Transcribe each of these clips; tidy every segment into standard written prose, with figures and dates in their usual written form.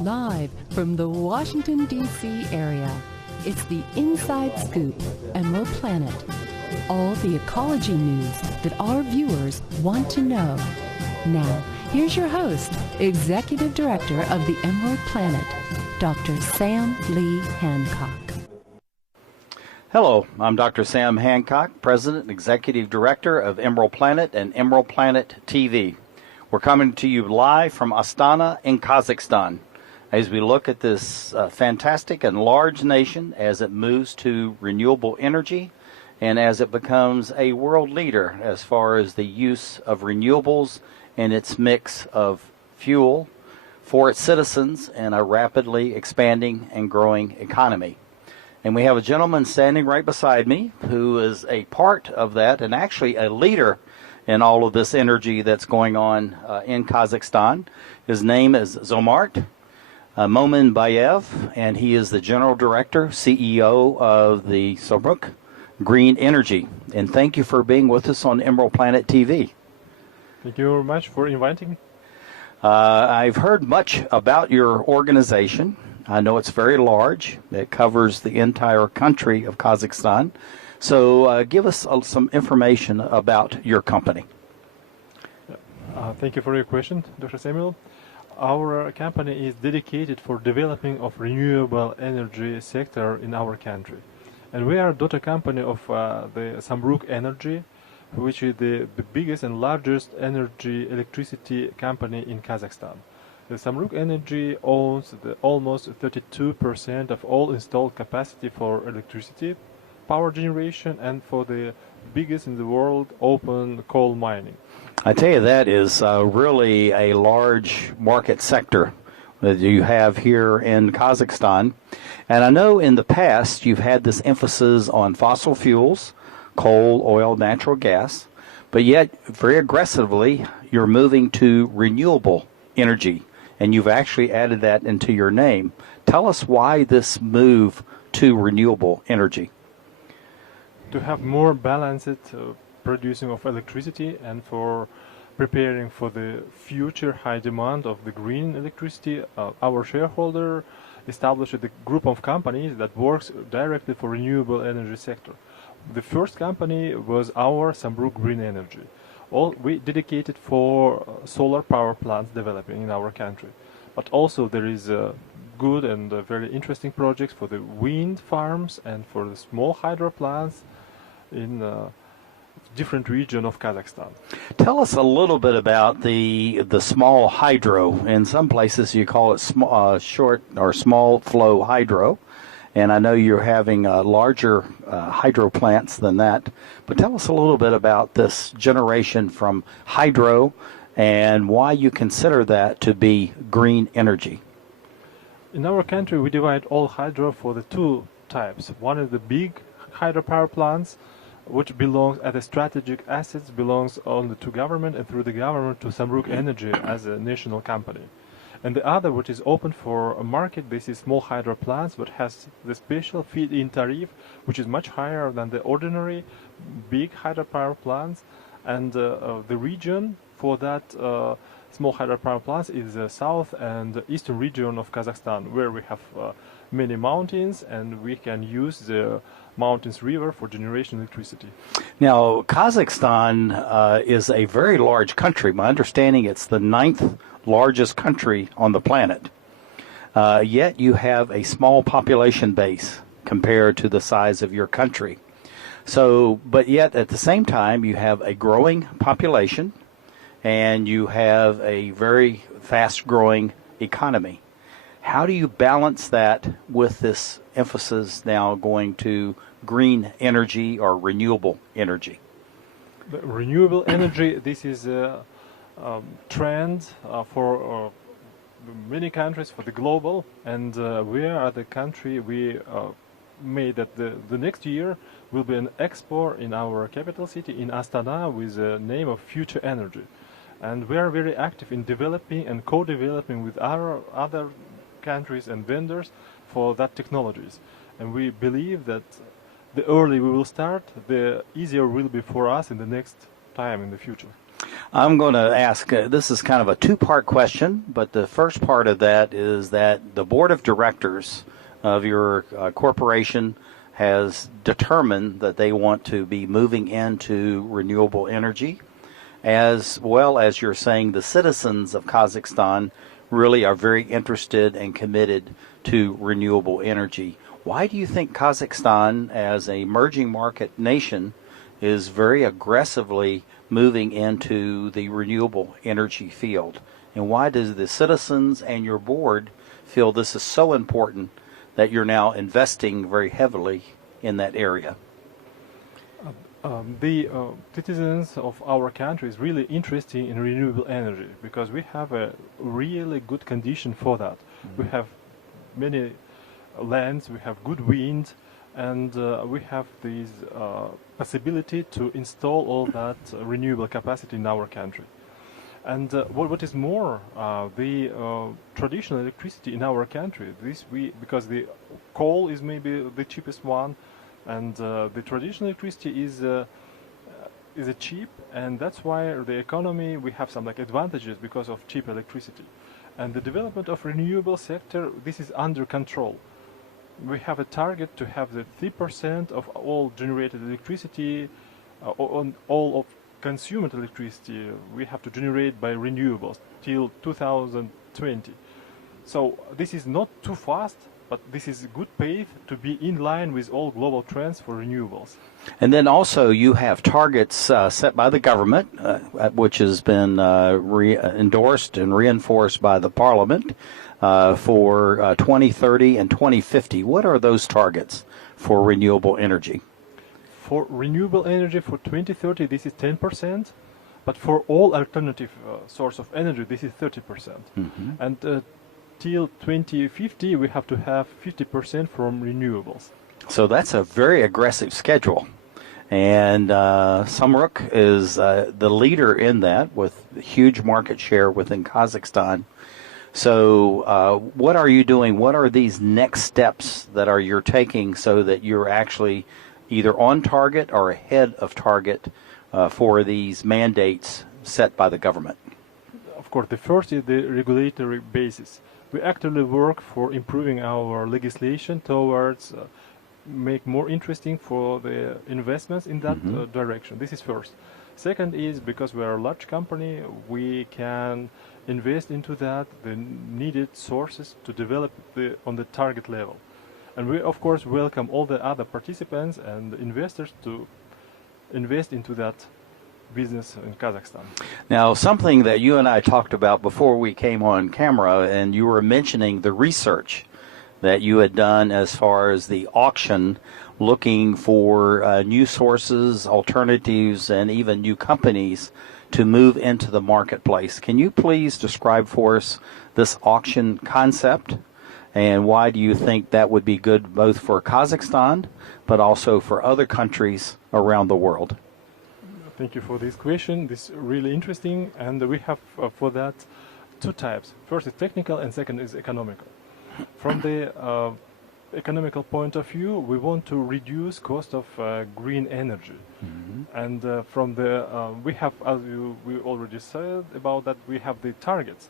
Live from the Washington, D.C. area, it's the Inside Scoop, Emerald Planet. All the ecology news that our viewers want to know. Now, here's your host, Executive Director of the Emerald Planet, Dr. Sam Lee Hancock. Hello, I'm Dr. Sam Hancock, President and Executive Director of Emerald Planet and Emerald Planet TV. We're coming to you live from Astana in Kazakhstan as we look at this fantastic and large nation as it moves to renewable energy and as it becomes a world leader as far as the use of renewables and its mix of fuel for its citizens in a rapidly expanding and growing economy. And we have a gentleman standing right beside me who is a part of that and actually a leader in all of this energy that's going on in Kazakhstan. His name is Zomart Mominbayev, and he is the General Director, CEO of the Samruk Green Energy. And thank you for being with us on Emerald Planet TV. Thank you very much for inviting me. I've heard much about your organization. I know it's very large. It covers the entire country of Kazakhstan. So give us some information about your company. Thank you for your question, Dr. Samuel. Our company is dedicated for developing of renewable energy sector in our country. And we are a daughter company of the Samruk Energy, which is the biggest and largest electricity company in Kazakhstan. The Samruk Energy owns almost 32% of all installed capacity for electricity, power generation, and for the biggest in the world open coal mining. I tell you, that is really a large market sector that you have here in Kazakhstan. And I know in the past you've had this emphasis on fossil fuels, coal, oil, natural gas, but yet very aggressively you're moving to renewable energy. And you've actually added that into your name. Tell us why this move to renewable energy. To have more balanced producing of electricity and for preparing for the future high demand of the green electricity, our shareholder established a group of companies that works directly for renewable energy sector. The first company was our Samruk Green Energy. We dedicated for solar power plants developing in our country. But also there is good and very interesting projects for the wind farms and for the small hydro plants in different region of Kazakhstan. Tell us a little bit about the small hydro. In some places you call it short or small flow hydro. And I know you're having larger hydro plants than that. But tell us a little bit about this generation from hydro and why you consider that to be green energy. In our country, we divide all hydro for the two types. One is the big hydropower plants, which belongs as a strategic assets, belongs only to government and through the government to Samruk Energy as a national company. And the other, which is open for a market, this is small hydro plants, but has the special feed-in tariff, which is much higher than the ordinary big hydropower plants. And the region for that small hydropower plants is the south and eastern region of Kazakhstan, where we have many mountains and we can use the mountains river for generation electricity. Now, Kazakhstan is a very large country. My understanding it's the 9th largest country on the planet. Yet you have a small population base compared to the size of your country. So, but yet at the same time you have a growing population and you have a very fast growing economy. How do you balance that with this emphasis now going to green energy or renewable energy? The renewable energy, this is a trend for many countries, for the global, and we are the country, we made that the next year will be an Expo in our capital city in Astana with the name of Future Energy. And we are very active in developing and co-developing with our other countries and vendors for that technologies. And we believe that the early we will start, the easier will be for us in the next time in the future. I'm going to ask, this is kind of a two-part question, but the first part of that is that the board of directors of your corporation has determined that they want to be moving into renewable energy, as well as you're saying the citizens of Kazakhstan really are very interested and committed to renewable energy. Why do you think Kazakhstan, as an emerging market nation, is very aggressively moving into the renewable energy field? And why does the citizens and your board feel this is so important that you're now investing very heavily in that area? The citizens of our country is really interested in renewable energy because we have a really good condition for that. We have many lands, we have good wind, and we have this possibility to install all that renewable capacity in our country. And what is more, the traditional electricity in our country, because the coal is maybe the cheapest one, and the traditional electricity is cheap, and that's why the economy, we have some advantages because of cheap electricity. And the development of renewable sector, this is under control. We have a target to have the 3% of all generated electricity, on all of consumed electricity, we have to generate by renewables till 2020. So this is not too fast, but this is a good pace to be in line with all global trends for renewables. And then also you have targets set by the government, which has been endorsed and reinforced by the parliament for 2030 and 2050. What are those targets for renewable energy? For renewable energy for 2030, this is 10%, but for all alternative source of energy, this is 30%. Mm-hmm. And till 2050, we have to have 50% from renewables. So that's a very aggressive schedule. And Samruk is the leader in that with huge market share within Kazakhstan. So what are you doing? What are these next steps that you're taking so that you're actually either on target or ahead of target for these mandates set by the government? Of course, the first is the regulatory basis. We actively work for improving our legislation towards make more interesting for the investments in that direction. This is first. Second is because we are a large company, we can invest into that the needed sources to develop on the target level. And we, of course, welcome all the other participants and investors to invest into that business in Kazakhstan. Now, something that you and I talked about before we came on camera, and you were mentioning the research that you had done as far as the auction, looking for new sources, alternatives, and even new companies to move into the marketplace. Can you please describe for us this auction concept? And why do you think that would be good both for Kazakhstan, but also for other countries around the world? Thank you for this question. This is really interesting. And we have for that two types. First is technical and second is economical. From the economical point of view, we want to reduce cost of green energy. Mm-hmm. And from the, we have, as we already said about that, we have the targets.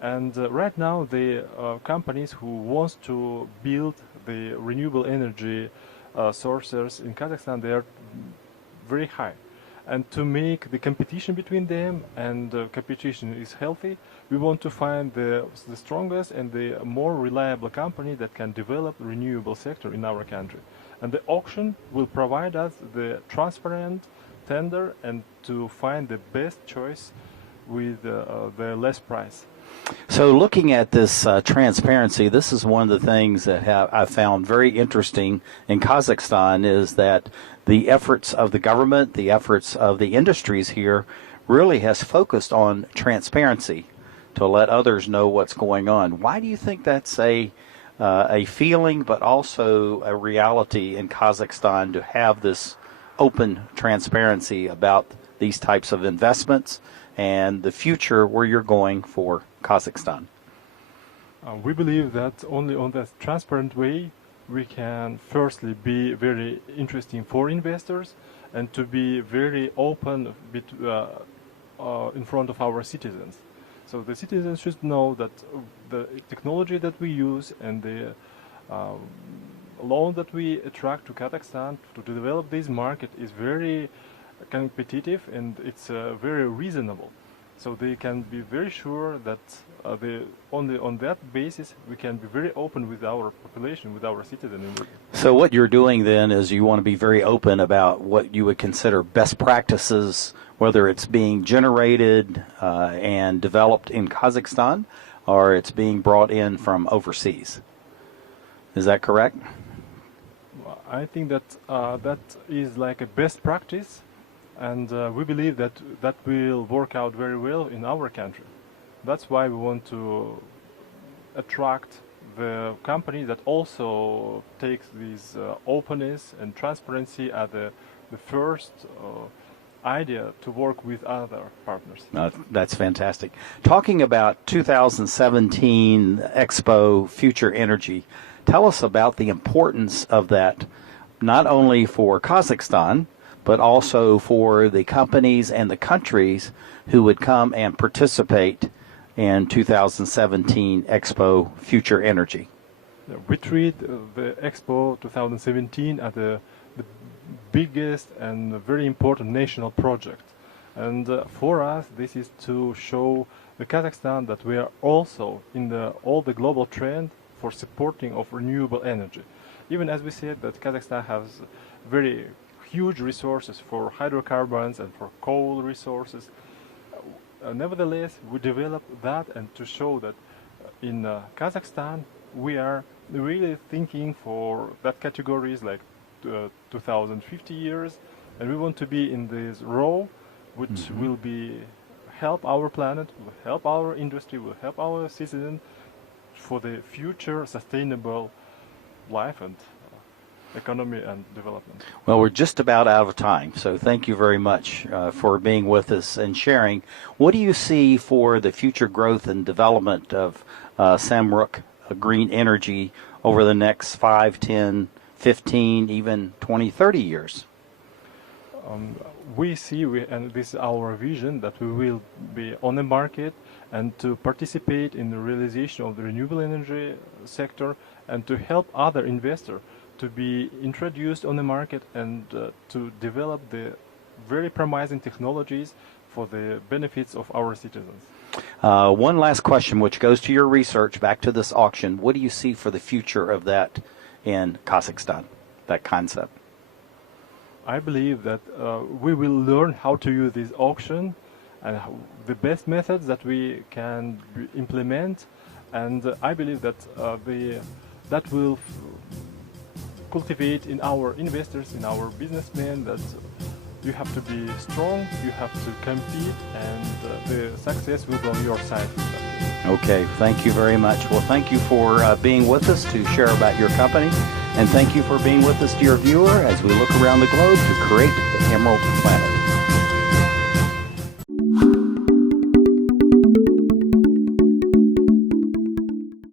And right now, the companies who want to build the renewable energy sources in Kazakhstan, they are very high. And to make the competition between them and competition is healthy, we want to find the strongest and the more reliable company that can develop renewable sector in our country. And the auction will provide us the transparent tender and to find the best choice with the less price. So looking at this transparency, this is one of the things that I found very interesting in Kazakhstan is that the efforts of the government, the efforts of the industries here really has focused on transparency to let others know what's going on. Why do you think that's a feeling but also a reality in Kazakhstan to have this open transparency about these types of investments and the future where you're going for Kazakhstan? We believe that only on that transparent way we can firstly be very interesting for investors and to be very open in front of our citizens. So the citizens should know that the technology that we use and the loan that we attract to Kazakhstan to develop this market is very competitive and it's very reasonable. So they can be very sure that only on that basis we can be very open with our population, with our citizens. So what you're doing then is you want to be very open about what you would consider best practices, whether it's being generated and developed in Kazakhstan or it's being brought in from overseas. Is that correct? I think that that is like a best practice, and we believe that that will work out very well in our country. That's why we want to attract the company that also takes this openness and transparency as the first idea to work with other partners. That's fantastic. Talking about 2017 Expo Future Energy, tell us about the importance of that, not only for Kazakhstan, but also for the companies and the countries who would come and participate in 2017 Expo Future Energy. We treat the Expo 2017 as the biggest and very important national project. And for us, this is to show the Kazakhstan that we are also in all the global trend for supporting of renewable energy. Even as we said that Kazakhstan has very huge resources for hydrocarbons and for coal resources. Nevertheless, we develop that and to show that in Kazakhstan we are really thinking for that categories like 2050 years, and we want to be in this role which will be help our planet, will help our industry, will help our citizens for the future sustainable life and economy and development. Well, we're just about out of time, so thank you very much for being with us and sharing. What do you see for the future growth and development of Samruk Green Energy over the next 5, 10, 15, even 20, 30 years? We see, and this is our vision, that we will be on the market and to participate in the realization of the renewable energy sector and to help other investors to be introduced on the market and to develop the very promising technologies for the benefits of our citizens. One last question, which goes to your research, back to this auction. What do you see for the future of that in Kazakhstan, that concept? I believe that we will learn how to use this auction and the best methods that we can implement, and I believe that that will cultivate in our investors, in our businessmen, that you have to be strong, you have to compete, and the success will be on your side. Okay, thank you very much. Well, thank you for being with us to share about your company, and thank you for being with us, dear viewer, as we look around the globe to create the Emerald Planet.